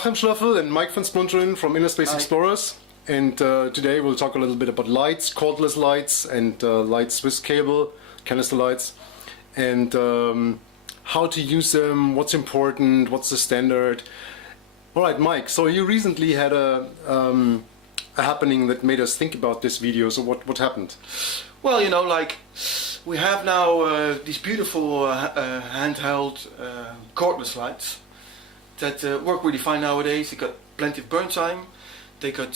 Achim Schloeffel and Mike von Splunteren from Innerspace Explorers, and today we'll talk a little bit about lights, cordless lights, and lights with cable, canister lights, and how to use them, what's important, what's the standard. Alright, Mike, so you recently had a happening that made us think about this video, so what happened? Well, you know, like, we have now these beautiful handheld cordless lights that work really fine nowadays. They got plenty of burn time. They got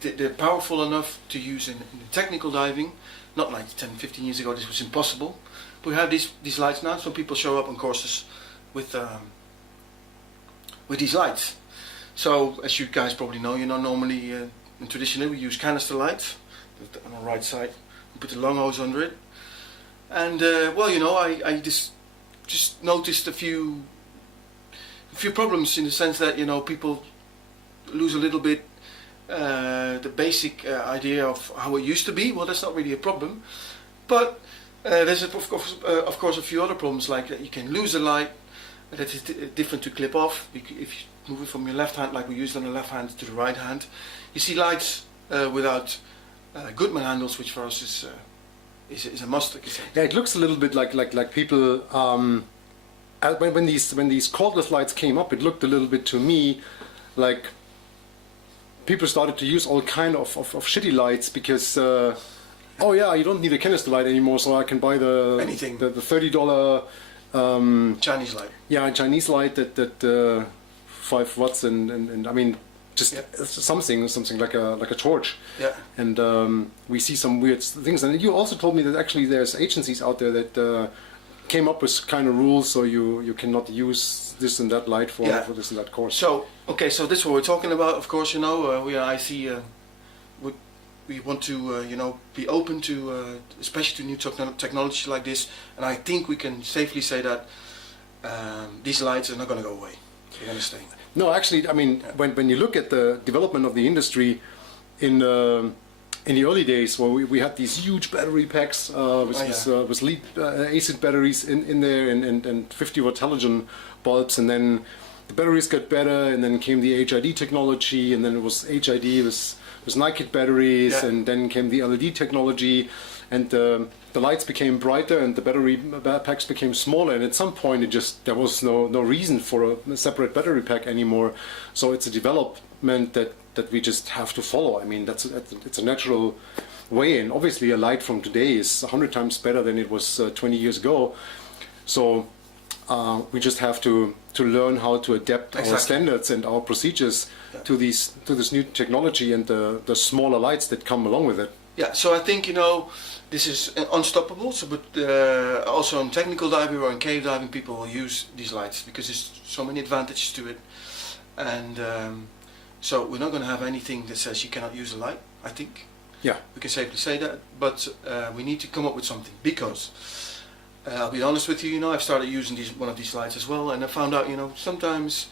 they're powerful enough to use in technical diving. Not like 10-15 years ago this was impossible. But we have these lights now. Some people show up on courses with these lights. So as you guys probably know, normally in traditionally we use canister lights on the right side. We put the long hose under it. And well, you know, I just noticed a few problems in the sense that, you know, people lose a little bit the basic idea of how it used to be. Well, that's not really a problem, but there's of course a few other problems, like that you can lose a light that is different to clip off. If you move it from your left hand, like we used on the left hand, to the right hand, you see lights without Goodman handles, which for us is a must. Yeah, it looks a little bit like people. When these cordless lights came up, it looked a little bit to me like people started to use all kind of shitty lights because oh yeah, you don't need a canister light anymore, so I can buy the $30 Chinese light. Yeah, a Chinese light that 5 watts and I mean just something like a torch. Yeah. And we see some weird things. And you also told me that actually there's agencies out there that came up with kind of rules, so you cannot use this and that light for this and that course. So okay, so this is what we're talking about. Of course, you know, we at IC we want to you know, be open to especially to new technology like this, and I think we can safely say that these lights are not going to go away. They're going to stay. No, actually, I mean, when you look at the development of the industry in the early days, where we had these huge battery packs with lead acid batteries in there and 50-watt halogen bulbs, and then the batteries got better, and then came the HID technology, and then it was HID with naked batteries, and then came the LED technology, and the lights became brighter and the battery packs became smaller, and at some point there was no reason for a separate battery pack anymore. So it's a development that we just have to follow. I mean, it's a natural way, and obviously a light from today is 100 times better than it was 20 years ago. So we just have to learn how to adapt our standards and our procedures to this new technology and the smaller lights that come along with it. Yeah, so I think, you know, this is unstoppable. So, but also in technical diving or in cave diving, people will use these lights because there's so many advantages to it, and so we're not going to have anything that says you cannot use a light. I think. Yeah. We can safely say that, but we need to come up with something, because I'll be honest with you. You know, I've started using one of these lights as well, and I found out, you know, sometimes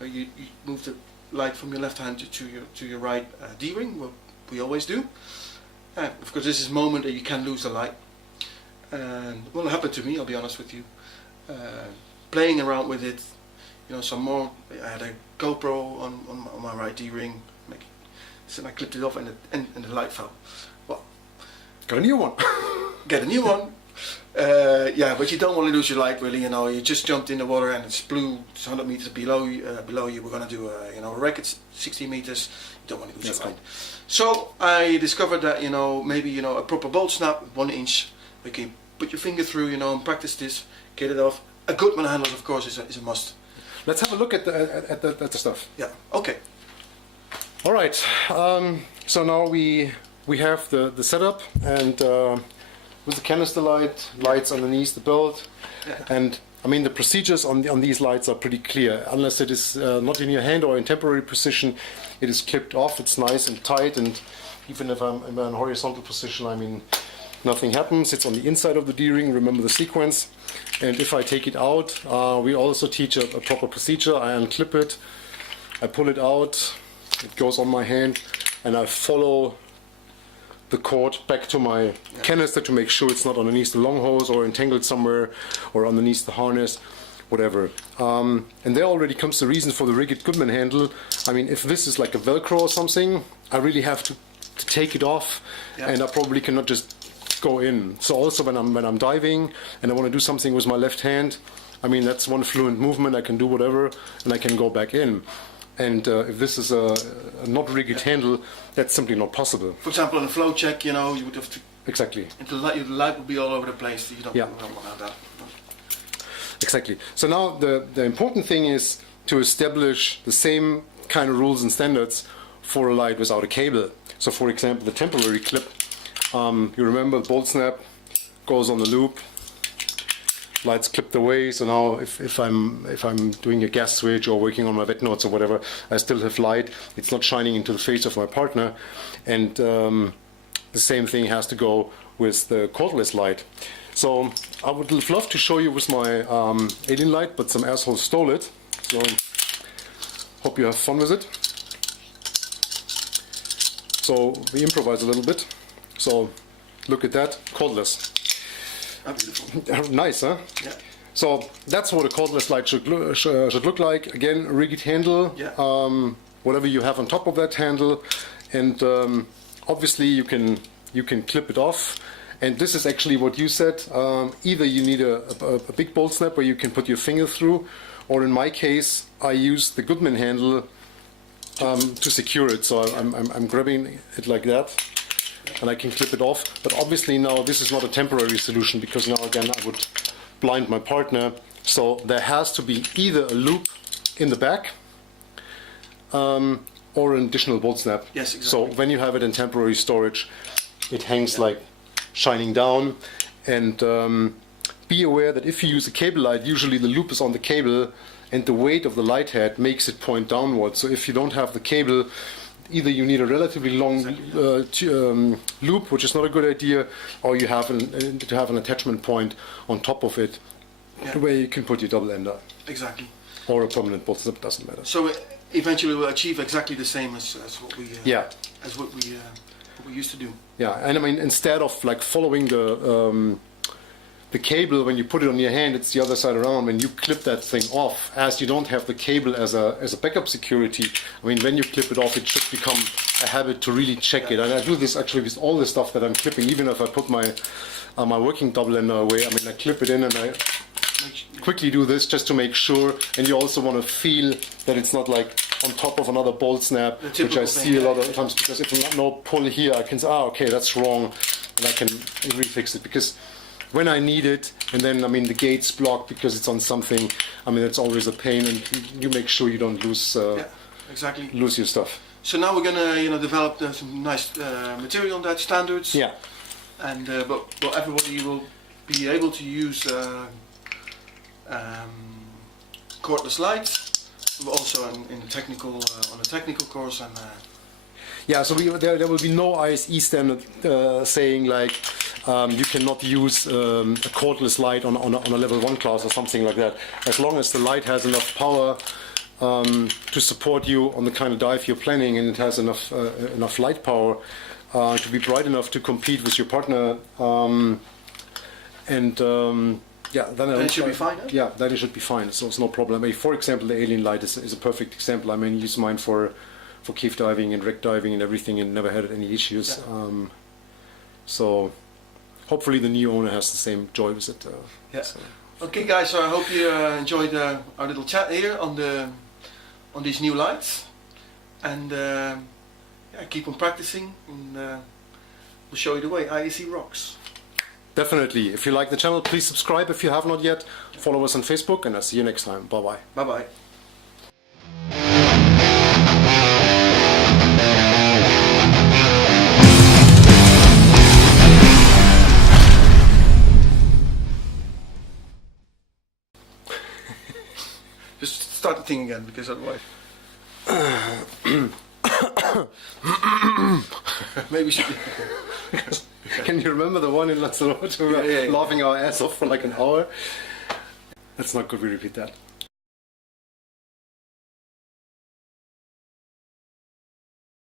you move the light from your left hand to your right D-ring. Well, we always do. Of course, this is a moment that you can lose the light, and well, it happened to me. I'll be honest with you. Playing around with it, you know, I had a GoPro on my right D-ring, so I clipped it off, and the light fell. Well, got a new one. Get a new one. Yeah, but you don't want to lose your light, really. You know, you just jumped in the water and it's blue. It's 100 meters below you. We're going to do a wreck at 60 meters. You don't want to lose your light. So I discovered that, you know, maybe, you know, a proper bolt snap, 1 inch. You can put your finger through, you know, and practice this. Get it off. A Goodman handle, of course, is a must. Let's have a look at the stuff. Yeah. Okay. All right. So now we have the setup, and with the canister lights underneath the belt, and I mean the procedures on these lights are pretty clear. Unless it is not in your hand or in temporary position, it is clipped off. It's nice and tight, and even if I'm in a horizontal position, I mean, nothing happens. It's on the inside of the D-ring. Remember the sequence. And if I take it out, we also teach a proper procedure. I unclip it, I pull it out, it goes on my hand, and I follow the cord back to my canister to make sure it's not underneath the long hose or entangled somewhere or underneath the harness. whatever. And there already comes the reason for the rigid Goodman handle. I mean, if this is like a Velcro or something, I really have to take it off, and I probably cannot just go in. So also when I'm diving and I want to do something with my left hand, I mean, that's one fluent movement. I can do whatever, and I can go back in. And if this is a not rigid handle, that's simply not possible. For example, on a flow check, you know, you would have to... Exactly. And the light would be all over the place. You don't want to have that. Exactly. So now the important thing is to establish the same kind of rules and standards for a light without a cable. So for example, the temporary clip, you remember the bolt snap goes on the loop, light's clipped away. So now if I'm doing a gas switch or working on my wet notes or whatever, I still have light. It's not shining into the face of my partner. And the same thing has to go with the cordless light. So I would love to show you with my alien light, but some asshole stole it. So hope you have fun with it. So we improvise a little bit. So look at that, cordless. Oh, beautiful. Nice, huh? Yeah. So that's what a cordless light should look like. Again, rigid handle, whatever you have on top of that handle, and obviously you can clip it off. And this is actually what you said. Either you need a big bolt snap where you can put your finger through, or in my case, I use the Goodman handle to secure it. So I'm grabbing it like that, and I can clip it off. But obviously now this is not a temporary solution, because now again I would blind my partner. So there has to be either a loop in the back or an additional bolt snap. Yes, exactly. So when you have it in temporary storage, it hangs like shining down. And be aware that if you use a cable light, usually the loop is on the cable, and the weight of the light head makes it point downwards. So if you don't have the cable, either you need a relatively long loop, which is not a good idea, or you have to have an attachment point on top of it, where you can put your double ender. Exactly. Or a permanent bolt snap, doesn't matter. So eventually we'll achieve exactly the same as what we as what we used to do. Yeah, and I mean, instead of like following the cable, when you put it on your hand, it's the other side around. When you clip that thing off, as you don't have the cable as a backup security, I mean, when you clip it off, it should become a habit to really check it. And I do this actually with all the stuff that I'm clipping. Even if I put my my working double ender away, I mean, I clip it in and I quickly do this just to make sure. And you also want to feel that it's not like on top of another bolt snap, which I see a lot of times, because if there's no pull here, I can say, okay, that's wrong, and I can refix it. Because when I need it, and then I mean the gate's blocked because it's on something, I mean it's always a pain, and you make sure you don't lose exactly. lose your stuff. So now we're gonna develop some nice material on that, standards. Yeah. And but everybody will be able to use cordless lights. Also in technical on a technical course, and yeah, so there will be no ISE standard saying like you cannot use a cordless light on a level 1 class or something like that. As long as the light has enough power to support you on the kind of dive you're planning, and it has enough light power to be bright enough to compete with your partner, yeah, then it should be fine. Yeah, then it should be fine. So it's no problem. I mean, for example, the alien light is a perfect example. I mean, I use mine for cave diving and wreck diving and everything, and never had any issues. Yeah. So hopefully the new owner has the same joy with it. Yeah. So. Okay, guys. So I hope you enjoyed our little chat here on these new lights, and keep on practicing, and we'll show you the way. IEC rocks. Definitely. If you like the channel, please subscribe if you have not yet. Follow us on Facebook, and I'll see you next time. Bye-bye. Bye-bye. Just start the thing again, because otherwise... Maybe we should... Can you remember the one in Lanzarote? We were laughing our ass off for like an hour. That's not good, we repeat that.